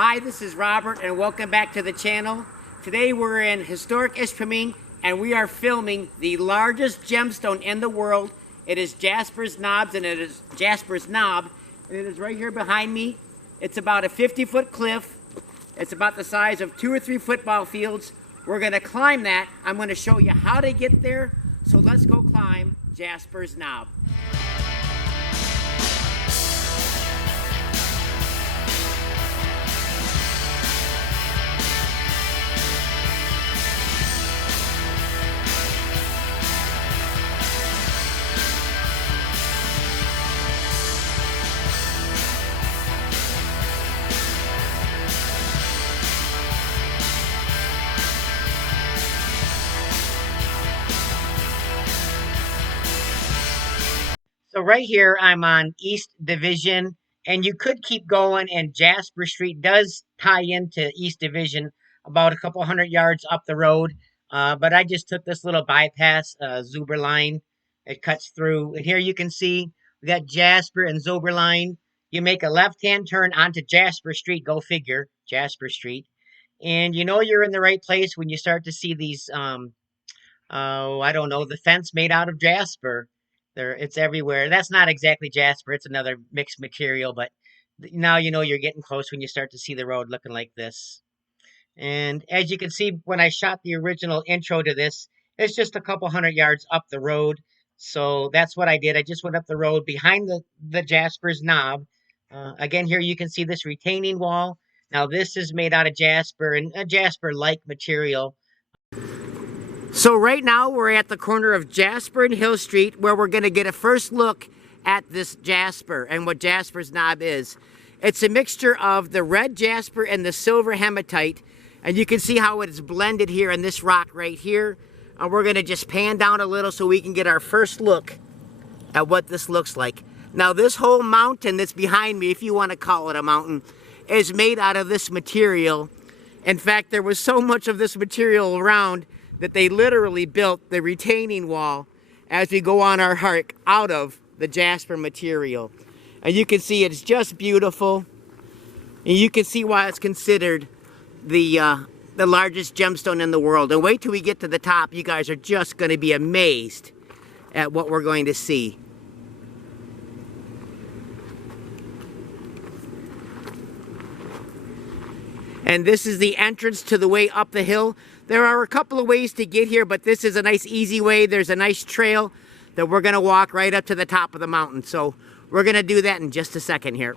Hi, this is Robert and welcome back to the channel. Today we're in historic ISHPEMING and we are filming the largest gemstone in the world. It is Jasper's Knob and it is right here behind me. It's about a 50-foot cliff. It's about the size of 2 or 3 football fields. We're going to climb that. I'm going to show you how to get there. So let's go climb Jasper's Knob. So right here, I'm on East Division, and you could keep going, and Jasper Street does tie into East Division about a couple hundred yards up the road. But I just took this little bypass, Zuber line. It cuts through, and here you can see we got Jasper and Zuber line. You make a left-hand turn onto Jasper Street, go figure, Jasper Street. And you know you're in the right place when you start to see these I don't know, the fence made out of jasper. It's everywhere. That's not exactly jasper. It's another mixed material, but now you know you're getting close when you start to see the road looking like this. And as you can see, when I shot the original intro to this, it's just a couple hundred yards up the road. So that's what I did. I just went up the road behind the Jasper's Knob. Again, here you can see this retaining wall. Now this is made out of jasper and a jasper-like material. So right now we're at the corner of Jasper and Hill Street where we're going to get a first look at this jasper and what Jasper's Knob is. It's a mixture of the red jasper and the silver hematite, and you can see how it's blended here in this rock right here. And we're going to just pan down a little so we can get our first look at what this looks like. Now this whole mountain that's behind me, if you want to call it a mountain, is made out of this material. In fact, there was so much of this material around that they literally built the retaining wall as we go on our hike out of the jasper material. And you can see it's just beautiful. And you can see why it's considered the largest gemstone in the world. And wait till we get to the top. You guys are just going to be amazed at what we're going to see. And this is the entrance to the way up the hill. There are a couple of ways to get here, but this is a nice easy way. There's a nice trail that we're going to walk right up to the top of the mountain. So we're going to do that in just a second here.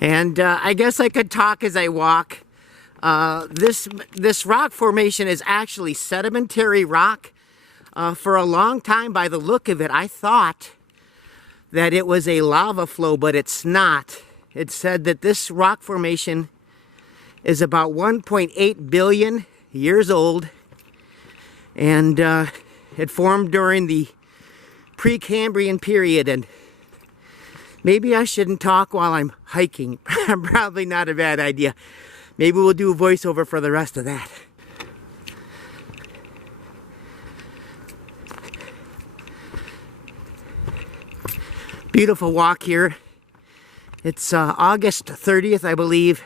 And I guess I could talk as I walk. This rock formation is actually sedimentary rock. For a long time, by the look of it, I thought that it was a lava flow, but it's not. It said that this rock formation is about 1.8 billion years old, and it formed during the Precambrian period. And maybe I shouldn't talk while I'm hiking. Probably not a bad idea. Maybe we'll do a voiceover for the rest of that. Beautiful walk here. It's August 30th, I believe.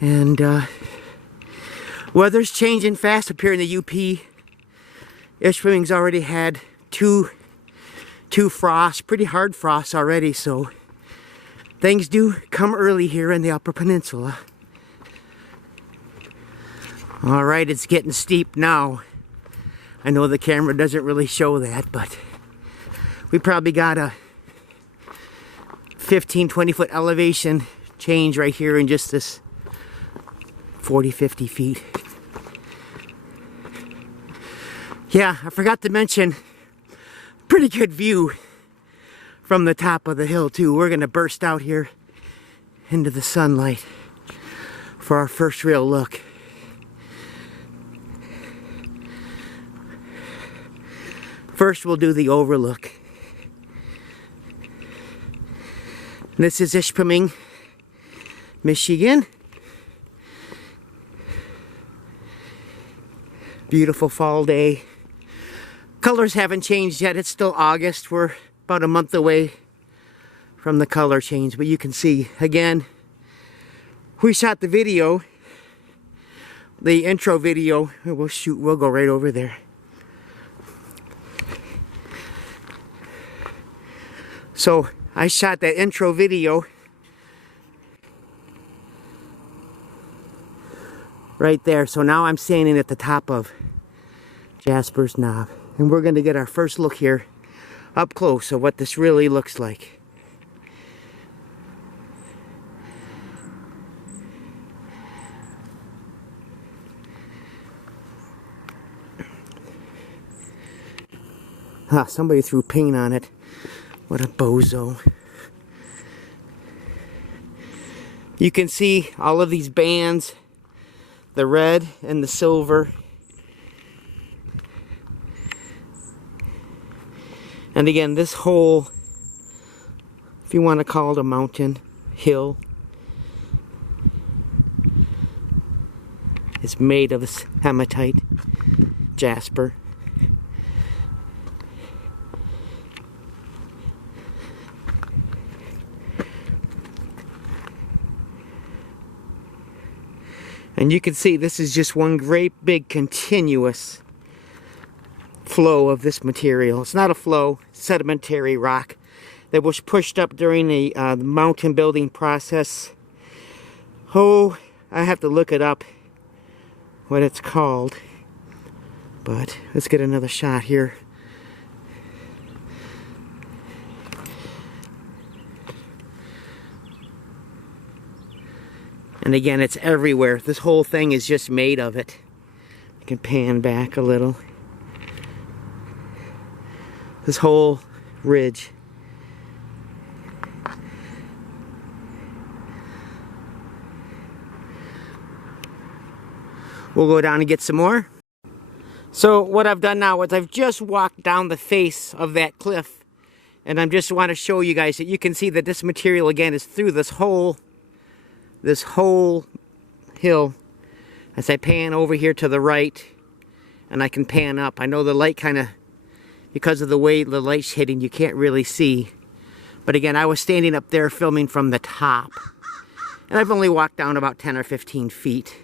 And weather's changing fast up here in the UP. ISHPEMING's already had two frosts, pretty hard frosts already, so things do come early here in the Upper Peninsula. All right, it's getting steep now. I know the camera doesn't really show that, but we probably got a 15-20 foot elevation change right here in just this 40-50 feet. Yeah, I forgot to mention, pretty good view from the top of the hill too. We're gonna burst out here into the sunlight for our first real look. First we'll do the overlook. This is ISHPEMING, Michigan. Beautiful fall day. Colors haven't changed yet. It's still August. We're about a month away from the color change, but you can see again, we shot the video, the intro video. We'll go right over there. So I shot that intro video right there. So now I'm standing at the top of Jasper's Knob, and we're going to get our first look here up close of what this really looks like. Somebody threw paint on it. What a bozo. You can see all of these bands, the red and the silver. And again, this whole, if you want to call it a mountain, hill, is made of this hematite, jasper. And you can see this is just one great big continuous flow of this material. It's not a flow, sedimentary rock that was pushed up during the mountain building process. Oh, I have to look it up, what it's called. But let's get another shot here. And again, it's everywhere. This whole thing is just made of it. You can pan back a little. This whole ridge. We'll go down and get some more. So what I've done now is I've just walked down the face of that cliff, and I just want to show you guys that you can see that this material again is through this whole hill. As I pan over here to the right, and I can pan up. I know the light kind of, because of the way the light's hitting, you can't really see. But again, I was standing up there filming from the top. And I've only walked down about 10 or 15 feet.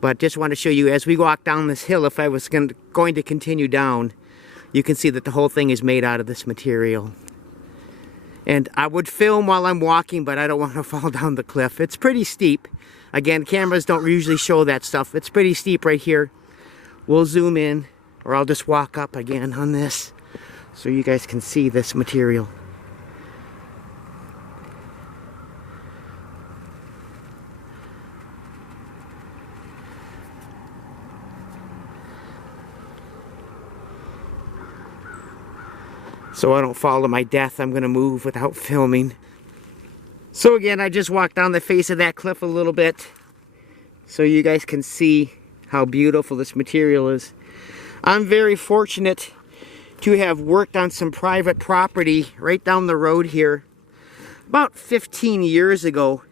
But just want to show you, as we walk down this hill, if I was going to continue down, you can see that the whole thing is made out of this material. And I would film while I'm walking, but I don't want to fall down the cliff. It's pretty steep. Again, cameras don't usually show that stuff. It's pretty steep right here. We'll zoom in, or I'll just walk up again on this so you guys can see this material. So I don't fall to my death, I'm going to move without filming. So again, I just walked down the face of that cliff a little bit so you guys can see how beautiful this material is. I'm very fortunate to have worked on some private property right down the road here about 15 years ago.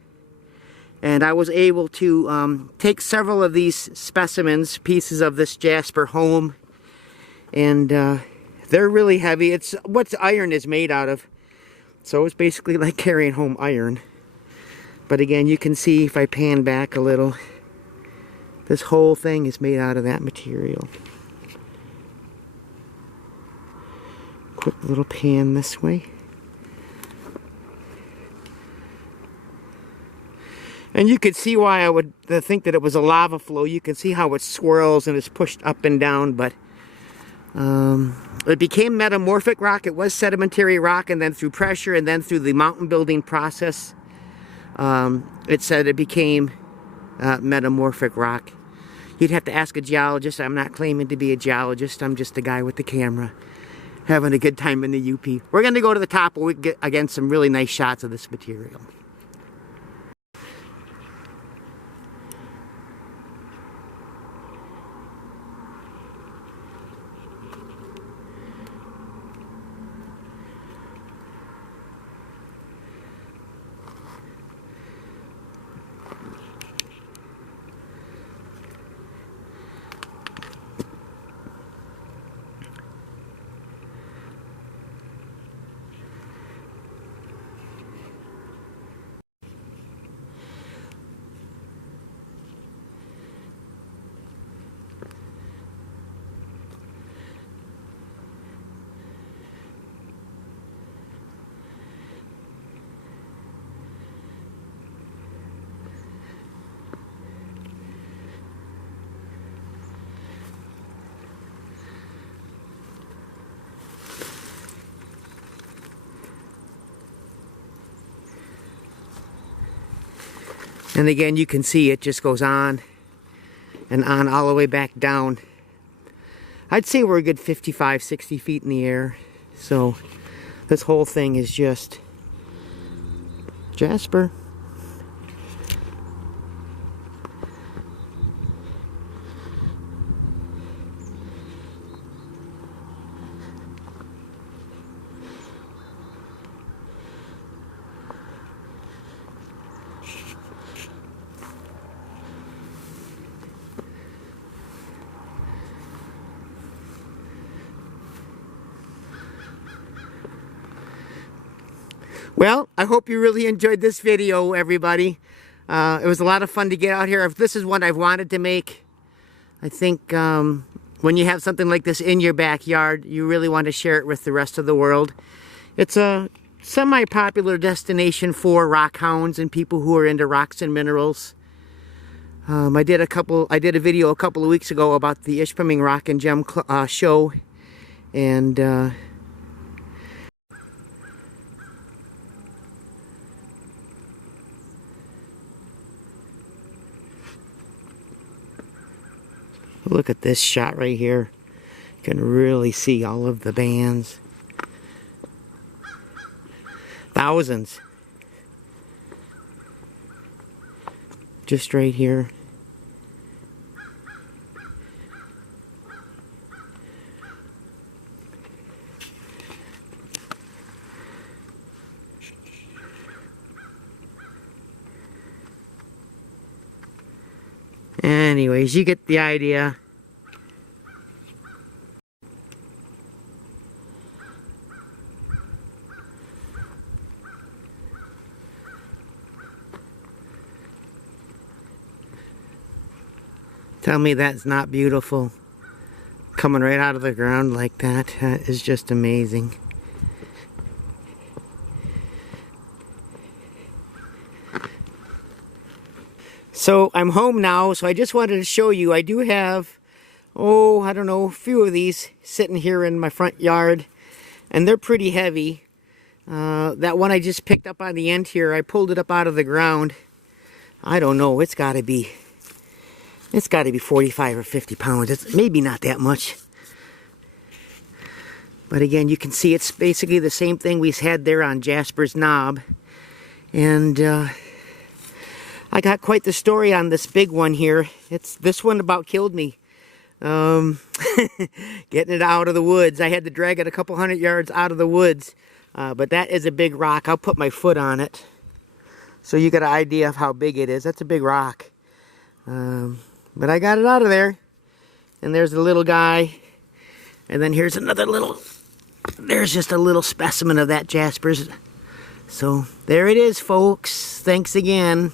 And I was able to take several of these specimens, pieces of this jasper home, and they're really heavy. It's what iron is made out of. So it's basically like carrying home iron. But again, you can see if I pan back a little, this whole thing is made out of that material. Quick little pan this way. And you could see why I would think that it was a lava flow. You can see how it swirls and is pushed up and down, but it became metamorphic rock. It was sedimentary rock, and then through pressure and then through the mountain building process, it said it became metamorphic rock. You'd have to ask a geologist. I'm not claiming to be a geologist. I'm just a guy with the camera having a good time in the UP. We're going to go to the top where we get, again, some really nice shots of this material. And again, you can see it just goes on and on all the way back down. I'd say we're a good 55, 60 feet in the air. So this whole thing is just Jasper. Well, I hope you really enjoyed this video, everybody. It was a lot of fun to get out here. This is one I've wanted to make. I think when you have something like this in your backyard, you really want to share it with the rest of the world. It's a semi-popular destination for rock hounds and people who are into rocks and minerals. I did a video a couple of weeks ago about the ISHPEMING Rock and Gem show, and look at this shot right here. You can really see all of the bands. Thousands. Just right here. Anyways, you get the idea. Tell me that's not beautiful. Coming right out of the ground like that is just amazing. So I'm home now, so I just wanted to show you. I do have, I don't know, a few of these sitting here in my front yard, and they're pretty heavy. That one I just picked up on the end here, I pulled it up out of the ground. I don't know, it's got to be 45 or 50 pounds. It's maybe not that much. But again, you can see it's basically the same thing we had there on Jasper's knob. And I got quite the story on this big one here. This one about killed me. Getting it out of the woods. I had to drag it a couple hundred yards out of the woods. But that is a big rock. I'll put my foot on it, so you get an idea of how big it is. That's a big rock. But I got it out of there. And there's a little guy. And then here's another little... There's just a little specimen of that Jasper's. So there it is, folks. Thanks again.